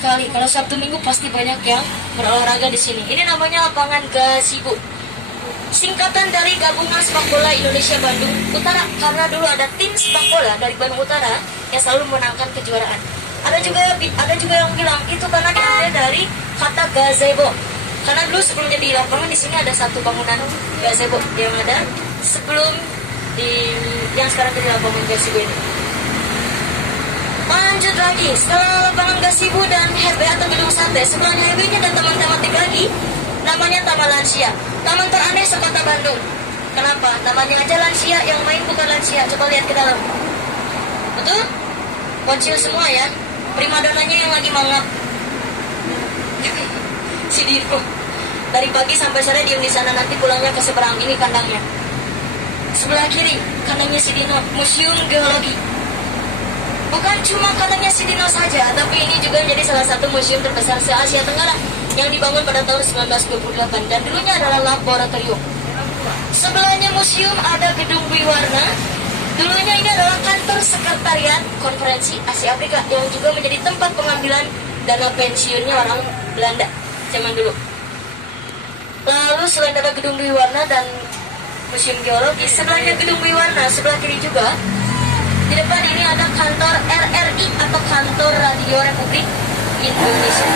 sekali. Kalau Sabtu Minggu pasti banyak yang berolahraga di sini. Ini namanya lapangan Gazebo. Singkatan dari Gabungan Sepak Bola Indonesia Bandung Utara, karena dulu ada tim sepak bola dari Bandung Utara yang selalu memenangkan kejuaraan. Ada juga yang bilang itu karena diambil dari kata gazebo. Karena dulu sebelum jadi lapangan di sini ada satu bangunan gazebo yang ada sebelum yang sekarang jadi lapangan gazebo ini. Lanjut lagi, setelah lapangan gazebo dan HB atau gedung sate, sebelahnya HB-nya ada taman tematik lagi, namanya Taman Lansia. Taman teraneh sekota Bandung. Kenapa? Namanya aja lansia, yang main bukan lansia. Coba lihat ke dalam. Betul? Bocil semua ya. Primadonanya yang lagi mangap. Si Dino. Dari pagi sampai sore diem di sana, nanti pulangnya ke seberang. Ini kandangnya. Sebelah kiri, kandangnya si Dino, Museum Geologi. Bukan cuma kandangnya si Dino saja, tapi ini juga menjadi salah satu museum terbesar se-Asia Tenggara yang dibangun pada tahun 1928 dan dulunya adalah laboratorium. Sebelahnya museum ada gedung Dwi Warna. Dulunya ini adalah kantor sekretariat konferensi Asia Afrika yang juga menjadi tempat pengambilan dana pensiunnya orang Belanda zaman dulu. Lalu selain ada gedung Dwi Warna dan museum geologi, sebelahnya gedung Dwi Warna, sebelah kiri juga di depan ini ada kantor RRI atau kantor Radio Republik Indonesia.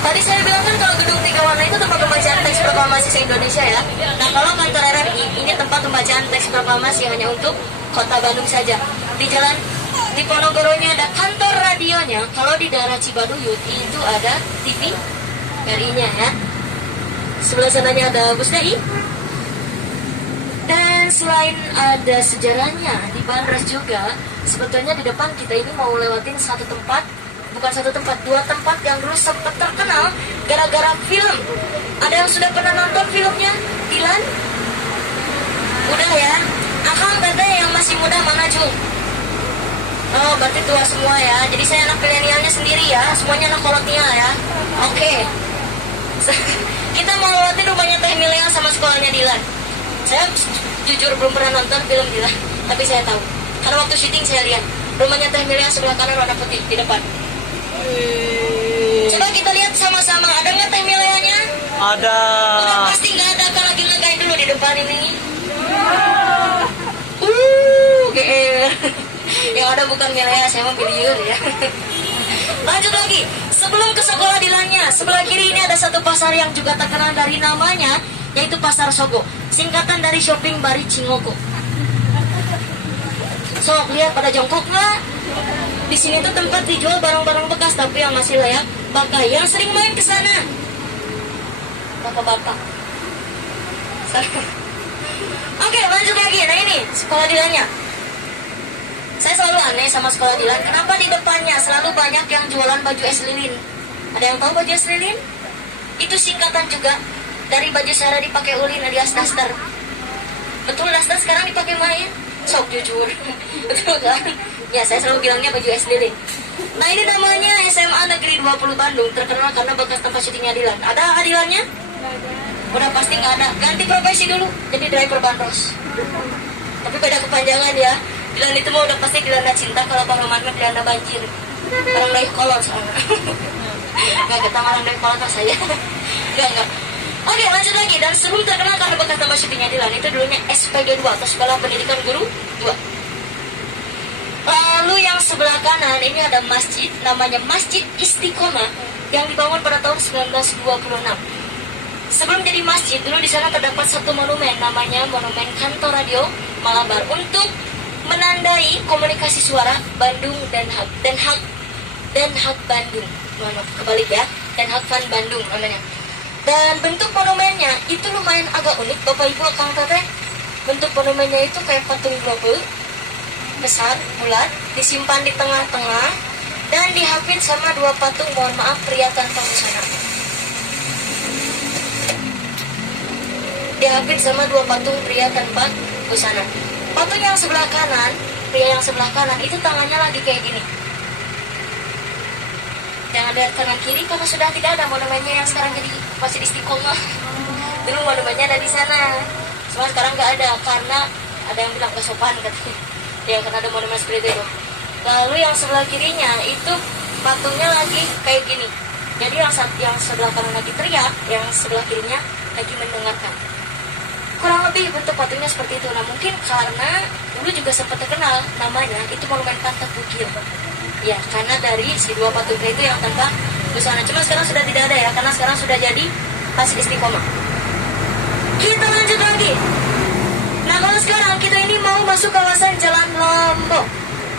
Tadi saya bilang kan kalau gedung 3 warna itu tempat pembacaan teks proklamasi se-Indonesia ya. Nah kalau kantor RRI ini tempat pembacaan teks proklamasi hanya untuk kota Bandung saja. Di jalan di Ponorogonya ada kantor radionya. Kalau di daerah Cibaduyut itu ada TV RI-nya ya. Sebelah sananya ada Busdai. Dan selain ada sejarahnya di Bandras juga, sebetulnya di depan kita ini mau lewatin satu tempat, bukan satu tempat, dua tempat yang dulu sempat terkenal gara-gara film. Ada yang sudah pernah nonton filmnya? Dilan? Udah ya? Akang teteh yang masih muda mana Jung? Oh berarti tua semua ya. Jadi saya anak milenialnya sendiri ya. Semuanya anak kolonial ya. Oke. Kita mau lewatin rumahnya Teh Milea sama sekolahnya Dilan. Saya jujur belum pernah nonton film Dilan, tapi saya tahu. Karena waktu syuting saya lihat rumahnya Teh Milea sebelah kanan warna putih di depan. Coba kita lihat sama-sama, ada nggak Teh Mileanya? Ada. Udah pasti nggak ada, kan lagi legain dulu di depan ini. GR. Yang ada bukan Milea, saya mau biliur ya. Lanjut lagi, sebelum ke sekolah Dilannya, sebelah kiri ini ada satu pasar yang juga terkenal dari namanya, yaitu Pasar Sogo, singkatan dari Shopping Bari Cingoko. So, lihat pada jongkok nggak? Di sini tuh tempat dijual barang-barang bekas tapi yang masih layak pakai. Yang sering main ke sana, bapak-bapak. Oke, lanjut lagi. Nah ini sekolah Dilannya. Saya selalu aneh sama sekolah Dilan. Kenapa di depannya selalu banyak yang jualan baju es lilin? Ada yang tahu baju es lilin? Itu singkatan juga dari baju Sarah dipakai ulin alias daster. Betul daster sekarang dipakai main? Sok jujur. Betul kan? Ya saya selalu bilangnya baju es lilin. Nah ini namanya SMA Negeri 20 Bandung, terkenal karena bekas tempat syutingnya Dilan. Ada Dilannya? Udah pasti nggak ada. Ganti profesi dulu, jadi driver bandros. Tapi beda kepanjangan ya. Dilan itu mah udah pasti dilanda cinta, kalau Bang Roman mah dilanda banjir. Orang dari kolot soalnya. Gak kita orang dari kolot saya. Enggak. Oke, lanjut lagi. Dan sebelum terkenal karena bekas tempat syutingnya Dilan, itu dulunya SPG 2 atau Sekolah Pendidikan Guru 2. Lalu yang sebelah kanan ini ada masjid, namanya Masjid Istiqomah yang dibangun pada tahun 1926. Sebelum jadi masjid, dulu di sana terdapat satu monumen, namanya Monumen Kantor Radio Malabar untuk menandai komunikasi suara Bandung Den Haag Bandung. Mana kebalik ya, Den Haag van Bandung namanya. Dan bentuk monumennya itu lumayan agak unik, Bapak Ibu Kang Teteh. Bentuk monumennya itu kayak patung globe besar, bulat, disimpan di tengah-tengah dan dihapit sama dua patung, mohon maaf, pria tanpa busana. Dihapit sama dua patung pria tanpa busana. Patung yang sebelah kanan, pria yang sebelah kanan itu tangannya lagi kayak gini. Jangan lihat kanan kiri karena sudah tidak ada monumennya yang sekarang jadi Masjid Istiqomah. Dulu monumennya ada di sana. Cuma sekarang nggak ada karena ada yang bilang kesopan katanya. Ya karena ada monumen seperti itu. Lalu yang sebelah kirinya itu patungnya lagi kayak gini. Jadi yang sebelah kanan lagi teriak, yang sebelah kirinya lagi mendengarkan. Kurang lebih bentuk patungnya seperti itu. Nah mungkin karena dulu juga sempat terkenal namanya itu Monumen Pantat Bukil. Ya karena dari si dua patung itu yang tanpa busana. Cuma sekarang sudah tidak ada ya, karena sekarang sudah jadi Masjid Istiqomah. Kita lanjut lagi. Nah kalau sekarang kita ini mau masuk kawasan Jalan Lombok.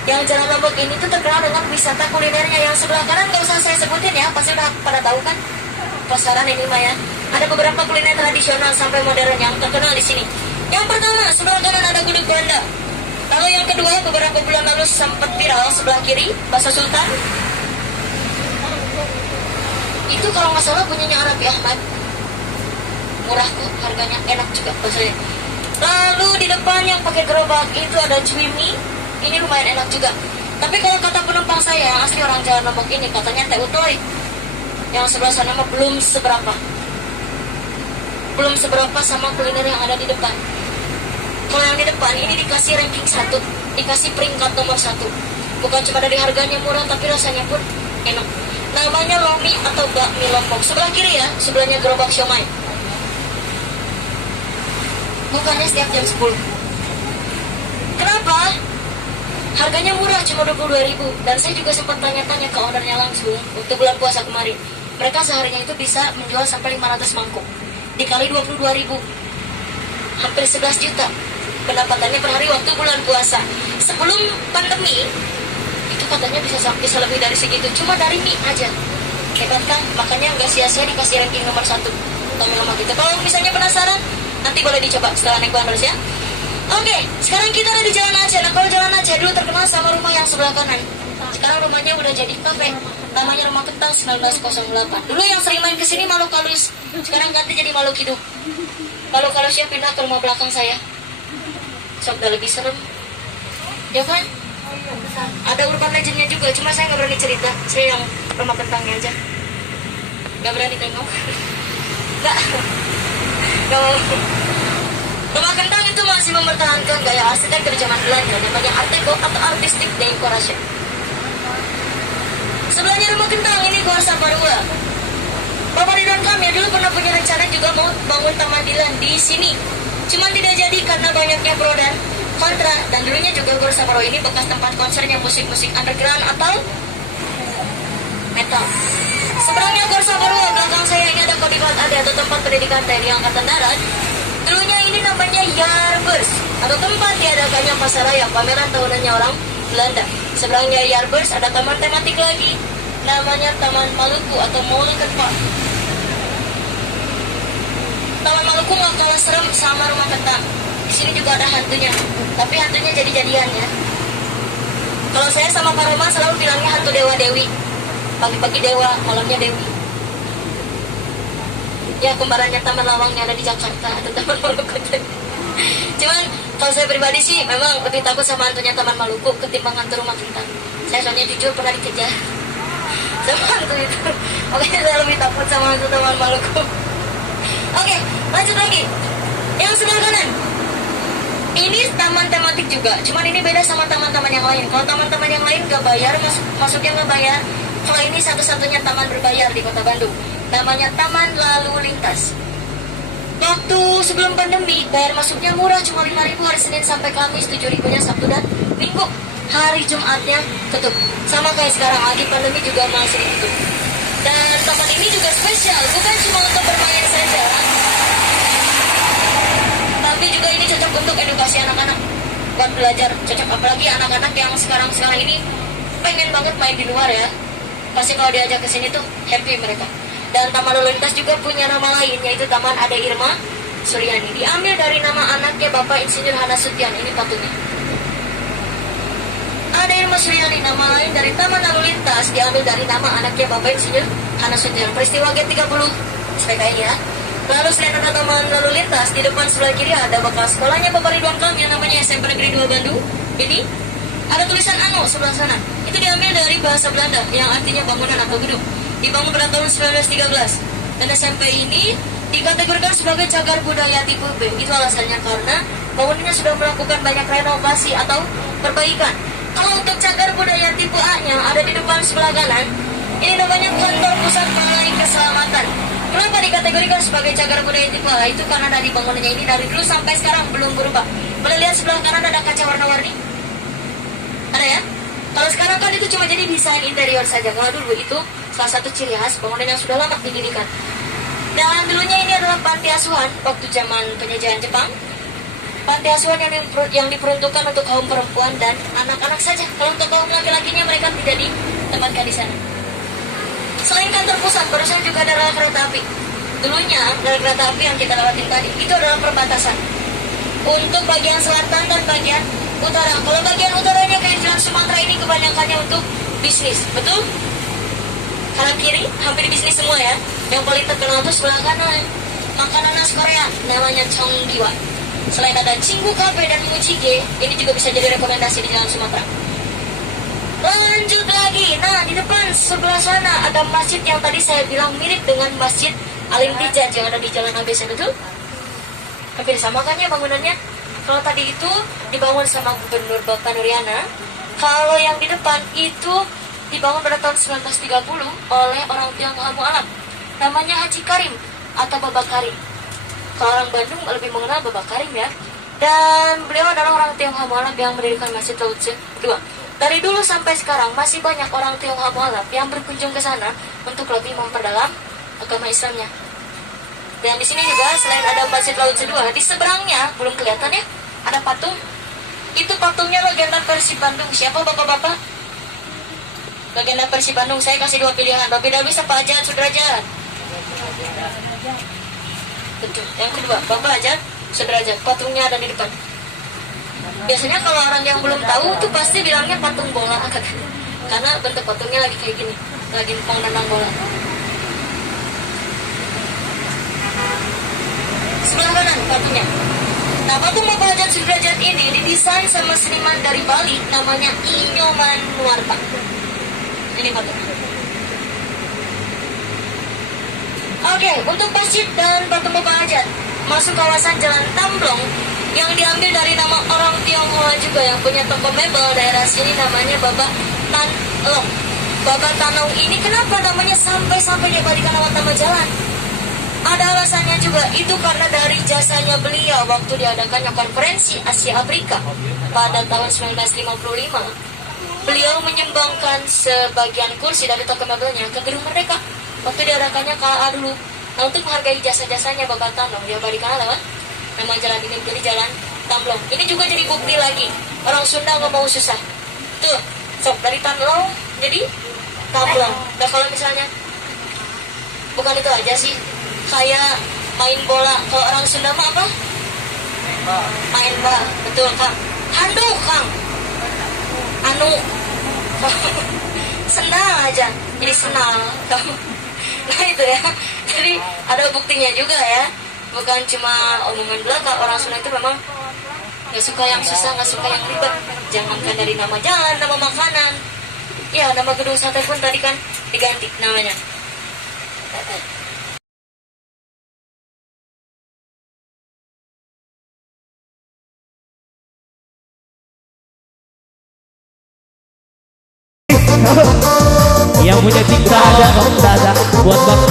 Yang Jalan Lombok ini tuh terkenal dengan wisata kulinernya. Yang sebelah kanan gak usah saya sebutin ya, pasti udah pada tahu kan. Pasaran ini mah ya. Ada beberapa kuliner tradisional sampai modern yang terkenal di sini. Yang pertama, sebelah kanan ada gudeg Belanda. Lalu yang kedua, beberapa bulan lalu sempat viral sebelah kiri, bakso Sultan. Itu kalau nggak salah punyanya Arabi Ahmad. Murah kok, harganya enak juga baksonya. Lalu di depan yang pakai gerobak itu ada Cwimi. Ini lumayan enak juga. Tapi kalau kata penumpang saya yang asli orang Jalan Lombok ini, katanya teh utoy. Yang sebelah sana mah belum seberapa sama kuliner yang ada di depan. Kalau yang di depan ini dikasih ranking 1, dikasih peringkat nomor 1. Bukan cuma dari harganya murah, tapi rasanya pun enak. Namanya Lomi atau bakmi Lombok. Sebelah kiri ya, sebelahnya gerobak siomay. Bukannya setiap jam 10. Kenapa? Harganya murah, cuma 22.000. Dan saya juga sempat tanya-tanya ke ownernya langsung untuk bulan puasa kemarin. Mereka seharinya itu bisa menjual sampai 500 mangkuk. Dikali 22.000, hampir 11 juta pendapatannya per hari waktu bulan puasa. Sebelum pandemi itu katanya bisa lebih dari segitu, cuma dari mie aja. Hebat kan? Makanya nggak sia-sia dikasih ranking nomor 1 lama-lama gitu. Kalau misalnya penasaran, nanti boleh dicoba setelah naik bandros ya. Oke, sekarang kita ada di Jalan Aceh. Nah kalau Jalan Aceh dulu terkenal sama rumah yang sebelah kanan. Sekarang rumahnya udah jadi kafe. Namanya Rumah Kentang 1908. Dulu yang sering main kesini Makhluk Halus, sekarang ganti jadi Makhluk Hidup. Makhluk Halusnya pindah ke rumah belakang saya. Sok udah lebih serem, ya kan? Ada urban legendnya juga, cuma saya nggak berani cerita. Saya yang Rumah Kentangnya aja, nggak berani tengok. Nggak mau. Rumah Kentang itu masih mempertahankan gaya arsitektur zaman Belanda, namanya Art Deco atau Artistic Decoration. Sebelahnya Rumah Kentang ini Gor Saparua. Bapak Ridwan Kamil dulu pernah punya rencana juga mau bangun taman Dilan di sini. Cuman tidak jadi karena banyaknya pro dan kontra. Dan dulunya juga Gor Saparua ini bekas tempat konsernya musik-musik underground atau metal. Seberangnya Gor Saparua, belakang saya ini ada Kodikat AD atau tempat pendidikan TNI Angkatan Darat. Dulunya ini namanya Yarbers atau tempat diadakannya pasar raya pameran tahunannya orang Belanda. Seberangnya Yarbers ada taman tematik lagi, namanya Taman Maluku atau Moluccan Park. Taman Maluku nggak kalah serem sama Rumah Kentang. Di sini juga ada hantunya, tapi hantunya jadi-jadian ya. Kalau saya sama Pak Roma selalu bilangnya hantu Dewa Dewi. Pagi-pagi Dewa, malamnya Dewi. Ya kembarannya Taman Lawangnya ada di Jakarta atau Taman Maluku. Cuman kalau saya pribadi sih memang lebih takut sama hantunya Taman Maluku ketimbang hantu Rumah Kentang. Saya soalnya jujur pernah dikejar sama hantu itu. Makanya saya lebih takut sama hantu Taman Maluku. Oke, lanjut lagi. Yang sebelah kanan, ini taman tematik juga. Cuman ini beda sama taman-taman yang lain. Kalau taman-taman yang lain gak bayar, masuknya gak bayar. Kalau ini satu-satunya taman berbayar di Kota Bandung. Namanya Taman Lalu Lintas. Waktu sebelum pandemi, bayar masuknya murah, cuma 5.000 hari Senin sampai Kamis, 7.000-nya Sabtu dan Minggu. Hari Jumatnya tutup. Sama kayak sekarang lagi pandemi juga masih ditutup. Dan tempat ini juga spesial, bukan cuma untuk bermain saja, tapi juga ini cocok untuk edukasi anak-anak buat belajar. Cocok apalagi anak-anak yang sekarang ini pengen banget main di luar ya. Pasti kalau diajak ke sini tuh happy mereka. Dan Taman Lalu Lintas juga punya nama lain, yaitu Taman Ade Irma Suryani. Diambil dari nama anaknya Bapak Insinyur Hana Sutian. Ini patungnya. Ade Irma Suryani, nama lain dari Taman Lalu Lintas, diambil dari nama anaknya Bapak Insinyur Hana Sutian. Peristiwa G30 SPKI ya. Lalu selain ada Taman Lalu Lintas, di depan sebelah kiri ada bekas sekolahnya Bapak Ridwan Kamil, namanya SMP Negeri 2 Bandung. Ini ada tulisan ANO sebelah sana. Itu diambil dari bahasa Belanda yang artinya bangunan atau gedung. Dibangun pada tahun 1913. Dan SMP ini dikategorikan sebagai cagar budaya tipe B. Itu alasannya karena bangunannya sudah melakukan banyak renovasi atau perbaikan. Kalau untuk cagar budaya tipe A-nya ada di depan sebelah kanan. Ini namanya kantor pusat balai keselamatan. Kenapa dikategorikan sebagai cagar budaya tipe A? Itu karena dari bangunannya ini dari dulu sampai sekarang belum berubah. Boleh lihat sebelah kanan ada kaca warna-warni? Ada ya? Kalau sekarang kan itu cuma jadi desain interior saja. Kalau dulu itu salah satu ciri khas bangunan yang sudah lama didirikan. Dan dulunya ini adalah panti asuhan waktu zaman penjajahan Jepang. Panti asuhan yang diperuntukkan untuk kaum perempuan dan anak-anak saja. Kalau untuk kaum laki-lakinya mereka tidak ditempatkan di sana. Selain kantor pusat, barusan juga ada rel kereta api. Dulunya rel kereta api yang kita lewatin tadi itu adalah perbatasan untuk bagian selatan dan bagian utara. Kalau bagian utaranya kayak Jalan Sumatera ini kebanyakannya untuk bisnis, betul? Kanan kiri hampir bisnis semua ya. Yang paling terkenal itu sebelah kanan, makanan khas Korea namanya Cheonggiwa. Selain ada Cinggu Cafe dan Mujige, ini juga bisa jadi rekomendasi di Jalan Sumatera. Lanjut lagi, nah di depan sebelah sana ada masjid yang tadi saya bilang mirip dengan Masjid Alim Tijaj yang ada di Jalan ABC, betul? Hampir sama kan ya bangunannya? Kalau tadi itu dibangun sama Gubernur Bapak Nuriana, kalau yang di depan itu dibangun pada tahun 1930 oleh orang Tionghoa Mualaf, namanya Haji Karim atau Baba Karim. Kalau orang Bandung lebih mengenal Baba Karim ya. Dan beliau adalah orang Tionghoa Mualaf yang mendirikan Masjid Lautse II. Dari dulu sampai sekarang masih banyak orang Tionghoa Mualaf yang berkunjung ke sana untuk lebih memperdalam agama Islamnya. Dan di sini juga selain ada Masjid Lautse II, di seberangnya belum kelihatan ya, ada patung. Itu patungnya legenda Persib Bandung. Siapa bapak-bapak? Legenda Persib Bandung. Saya kasih dua pilihan, Bapak Darwis apa Ajat Sudrajat? Betul. Yang kedua, Bapak Ajat Sudrajat. Patungnya ada di depan. Biasanya kalau orang yang belum tahu tuh pasti bilangnya patung bola, karena bentuk patungnya lagi kayak gini, lagi mau nendang bola. Sebelah kanan patungnya. Nah, patung Bapak Ajat Sudrajat ini didesain sama seniman dari Bali namanya Inyoman Nuarta. Ini patungnya. Oke, untuk masjid dan patung Bapak Ajat masuk kawasan Jalan Tamblong yang diambil dari nama orang Tionghoa juga yang punya toko mebel daerah sini namanya Bapak Tan Long. Bapak Tanong ini kenapa namanya sampai diabadikan lewat nama jalan? Ada alasannya juga, itu karena dari jasanya beliau waktu diadakannya konferensi Asia Afrika pada tahun 1955. Beliau menyumbangkan sebagian kursi dari toko mebelnya ke Gedung Merdeka waktu diadakannya KA dulu. Nah, untuk menghargai jasa-jasanya Bapak Tanong diabadikan lewat nama jalan ini menjadi Jalan Tamblong. Ini juga jadi bukti lagi orang Sunda nggak mau susah. Tuh, sok dari Tamblong jadi Tamblong. Nah, kalau misalnya bukan itu aja sih, kayak main bola. Kalau orang Sunda mah apa? Main bola, betul Kang. Handuk Kang. Anu. Sendal aja, jadi senal. Nah itu ya. Jadi ada buktinya juga ya. Bukan cuma omongan belaka, orang Sunda itu memang gak suka yang susah, gak suka yang ribet. Jangankan dari nama jalan, nama makanan. Ya, nama gedung sate pun tadi kan diganti namanya. Yang punya cinta ada buat Bang